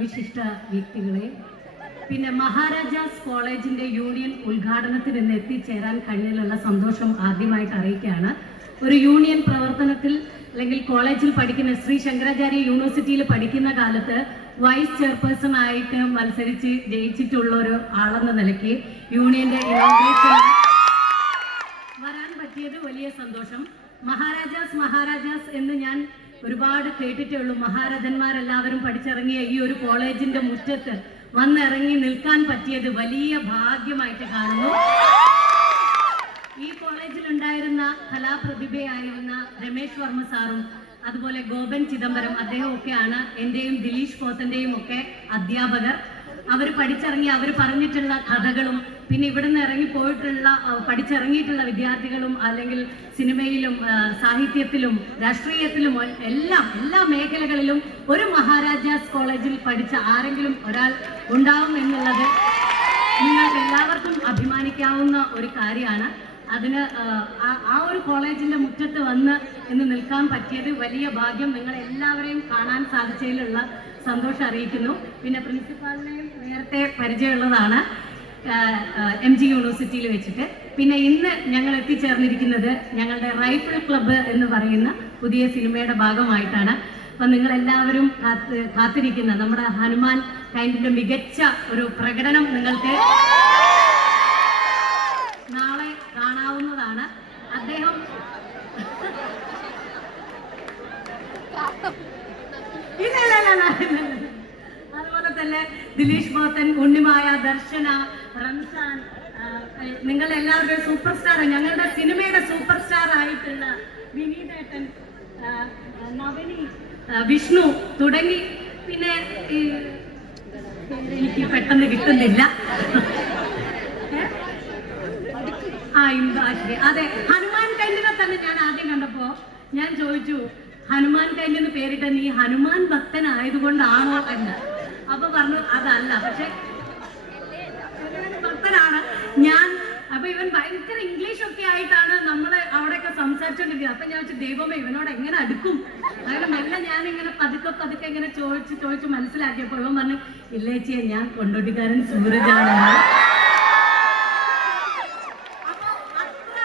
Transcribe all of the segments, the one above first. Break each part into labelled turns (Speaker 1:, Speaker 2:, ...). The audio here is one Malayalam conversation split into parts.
Speaker 1: വിശിഷ്ട വ്യക്തികളെ പിന്നെ മഹാരാജാസ് കോളേജിന്റെ യൂണിയൻ ഉദ്ഘാടനത്തിന് ഇന്ന് എത്തിച്ചേരാൻ കഴിഞ്ഞതിലുള്ള സന്തോഷം ആദ്യമായിട്ട് അറിയിക്കുകയാണ്. ഒരു യൂണിയൻ പ്രവർത്തനത്തിൽ അല്ലെങ്കിൽ കോളേജിൽ പഠിക്കുന്ന ശ്രീ ശങ്കരാചാര്യ യൂണിവേഴ്സിറ്റിയിൽ പഠിക്കുന്ന കാലത്ത് വൈസ് ചെയർപേഴ്സൺ ആയിട്ട് മത്സരിച്ച് ജയിച്ചിട്ടുള്ള ഒരു ആളെന്ന നിലയ്ക്ക് യൂണിയന്റെ വരാൻ പറ്റിയത് വലിയ സന്തോഷം. മഹാരാജാസ് മഹാരാജാസ് എന്ന് ഞാൻ ഒരുപാട് കേട്ടിട്ടേ ഉള്ളൂ. മഹാരഥന്മാരെല്ലാവരും പഠിച്ചിറങ്ങിയ ഈ ഒരു കോളേജിന്റെ മുറ്റത്ത് വന്നിറങ്ങി നിൽക്കാൻ പറ്റിയത് വലിയ ഭാഗ്യമായിട്ട് കാണുന്നു. ഈ കോളേജിൽ ഉണ്ടായിരുന്ന കലാപ്രതിഭയായിരുന്ന രമേശ് വർമ്മ സാറും അതുപോലെ ഗോപൻ ചിദംബരം അദ്ദേഹമൊക്കെയാണ് എന്റെയും ദിലീഷ് പോത്തന്റെയും ഒക്കെ അധ്യാപകർ. അവർ പഠിച്ചിറങ്ങി അവർ പറഞ്ഞിട്ടുള്ള കഥകളും പിന്നെ ഇവിടുന്ന് ഇറങ്ങി പോയിട്ടുള്ള പഠിച്ചിറങ്ങിയിട്ടുള്ള വിദ്യാർത്ഥികളും അല്ലെങ്കിൽ സിനിമയിലും സാഹിത്യത്തിലും രാഷ്ട്രീയത്തിലും എല്ലാം എല്ലാ മേഖലകളിലും ഒരു മഹാരാജാസ് കോളേജിൽ പഠിച്ച ആരെങ്കിലും ഒരാൾ ഉണ്ടാവും എന്നുള്ളത് നിങ്ങൾക്ക് എല്ലാവർക്കും അഭിമാനിക്കാവുന്ന ഒരു കാര്യമാണ്. അതിന് ആ, ഒരു കോളേജിന്റെ മുറ്റത്ത് വന്ന് ഇന്ന് നിൽക്കാൻ പറ്റിയത് വലിയ ഭാഗ്യം നിങ്ങൾ എല്ലാവരെയും കാണാൻ സാധിച്ചതിലുള്ള സന്തോഷം അറിയിക്കുന്നു. പിന്നെ പ്രിൻസിപ്പാളിനെയും നേരത്തെ പരിചയമുള്ളതാണ് എം ജി യൂണിവേഴ്സിറ്റിയിൽ വെച്ചിട്ട്. പിന്നെ ഇന്ന് ഞങ്ങൾ എത്തിച്ചേർന്നിരിക്കുന്നത് ഞങ്ങളുടെ റൈഫിൾ ക്ലബ്ബ് എന്ന് പറയുന്ന പുതിയ സിനിമയുടെ ഭാഗമായിട്ടാണ്. അപ്പം കാത്ത് കാത്തിരിക്കുന്ന നമ്മുടെ ഹനുമാൻ കൈൻഡിന്റെ മികച്ച ഒരു പ്രകടനം നിങ്ങൾക്ക് അതുപോലെ തന്നെ ദിലീഷ് മോത്തൻ ഉണ്ണിമായ ദർശന റംസാൻ നിങ്ങൾ എല്ലാവരുടെയും സൂപ്പർ സ്റ്റാർ ഞങ്ങളുടെ സിനിമയുടെ സൂപ്പർ സ്റ്റാർ ആയിട്ടുള്ള വിനീതേട്ടൻ നവനി വിഷ്ണു തുടങ്ങി. പിന്നെ എനിക്ക് പെട്ടെന്ന് കിട്ടുന്നില്ല. ആ ഇന്ദാശ്രീ അതെ ഹനുമാൻ കല്ലിനെ തന്നെ ഞാൻ ആദ്യം കണ്ടപ്പോ ഞാൻ ചോദിച്ചു ഹനുമാൻ കൈൻഡിന് പേരിട്ട നീ ഹനുമാൻ ഭക്തനായതുകൊണ്ടാണോ എന്ന്. അപ്പൊ പറഞ്ഞു അതല്ല. പക്ഷെ ഭക്തനാണ്. ഞാൻ അപ്പൊ ഇവൻ ഭയങ്കര ഇംഗ്ലീഷ് ഒക്കെ ആയിട്ടാണ് നമ്മൾ അവിടെയൊക്കെ സംസാരിച്ചോണ്ടിരിക്കുന്നത്. അപ്പൊ ഞാൻ വെച്ചു ദൈവമേ ഇവനോട് എങ്ങനെ അടുക്കും? അങ്ങനെ മെല്ലെ ഞാൻ ഇങ്ങനെ പതുക്കെ പതുക്കെ ഇങ്ങനെ ചോദിച്ച് ചോദിച്ച് മനസ്സിലാക്കിയപ്പോ ഇവൻ പറഞ്ഞു ഇല്ലേച്ചിയെ ഞാൻ കൊണ്ടോട്ടിക്കാരൻ സൂരജാണ്. അപ്പൊ അത്ര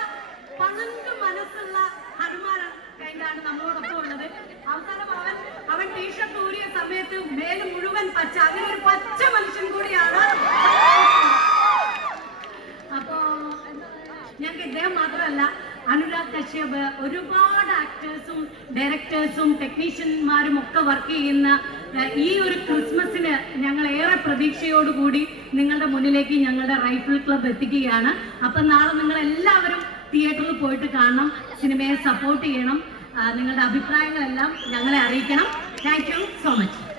Speaker 1: പളുങ്ക് മനസ്സുള്ള ഹനുമാൻ കൈണ്ടാണ് നമ്മളോടൊപ്പം ഉള്ളത്. അവസാനം അവൻ അവൻ ടീഷർട്ട് ഊരിയ സമയത്ത് മേൽ മുഴുവൻ പച്ച അങ്ങനെ ഒരു പച്ച മനുഷ്യൻ കൂടിയാണ്. അപ്പോ ഞങ്ങൾക്ക് ഇദ്ദേഹം മാത്രമല്ല അനുരാഗ് കശ്യപ് ഒരുപാട് ആക്ടേഴ്സും ഡയറക്ടേഴ്സും ടെക്നീഷ്യന്മാരും ഒക്കെ വർക്ക് ചെയ്യുന്ന ഈ ഒരു ക്രിസ്മസിന് ഞങ്ങൾ ഏറെ പ്രതീക്ഷയോടുകൂടി നിങ്ങളുടെ മുന്നിലേക്ക് ഞങ്ങളുടെ റൈഫിൾ ക്ലബ് എത്തിക്കുകയാണ്. അപ്പം നാളെ നിങ്ങൾ എല്ലാവരും തിയേറ്ററിൽ പോയിട്ട് കാണണം സിനിമയെ സപ്പോർട്ട് ചെയ്യണം. നിങ്ങളുടെ അഭിപ്രായങ്ങളെല്ലാം ഞങ്ങളെ അറിയിക്കണം. Thank so much